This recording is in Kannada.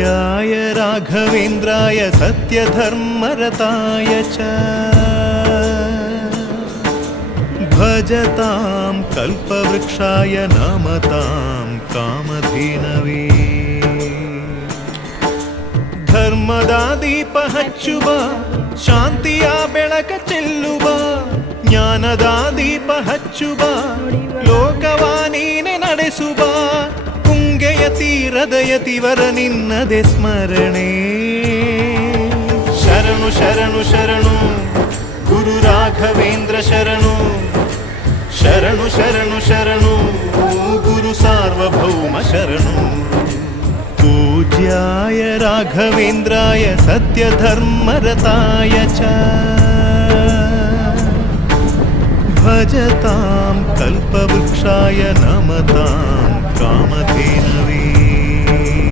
पूज्याय राघवेन्द्राय सत्यधर्मरताय च भजतां कल्पवृक्षाय नमतां कामधेनवे ಧರ್ಮದ ದೀಪ ಹಚ್ಚುವ ಶಾಂತಿಯ ಬೆಳಕ ಚೆಲ್ಲುವ ಜ್ಞಾನದ ದೀಪ ಹಚ್ಚುವ ಲೋಕವ ನೀನೆ ನಡೆಸುವ ತುಂಗೆಯ ತೀರದ ಯತಿವರ ನಿನ್ನದೆ ಸ್ಮರಣೆ ಶರಣು ಶರಣು ಶರಣು ಗುರು ರಾಘವೇಂದ್ರ ಶರಣು ಶರಣು ಶರಣು ಶರಣು ಗುರು ಸಾರ್ವಭೌಮ ಶರಣು पूज्याय राघवेन्द्राय सत्यधर्मरताय च भजतां कल्पवृक्षाय नमतां कामधेनवे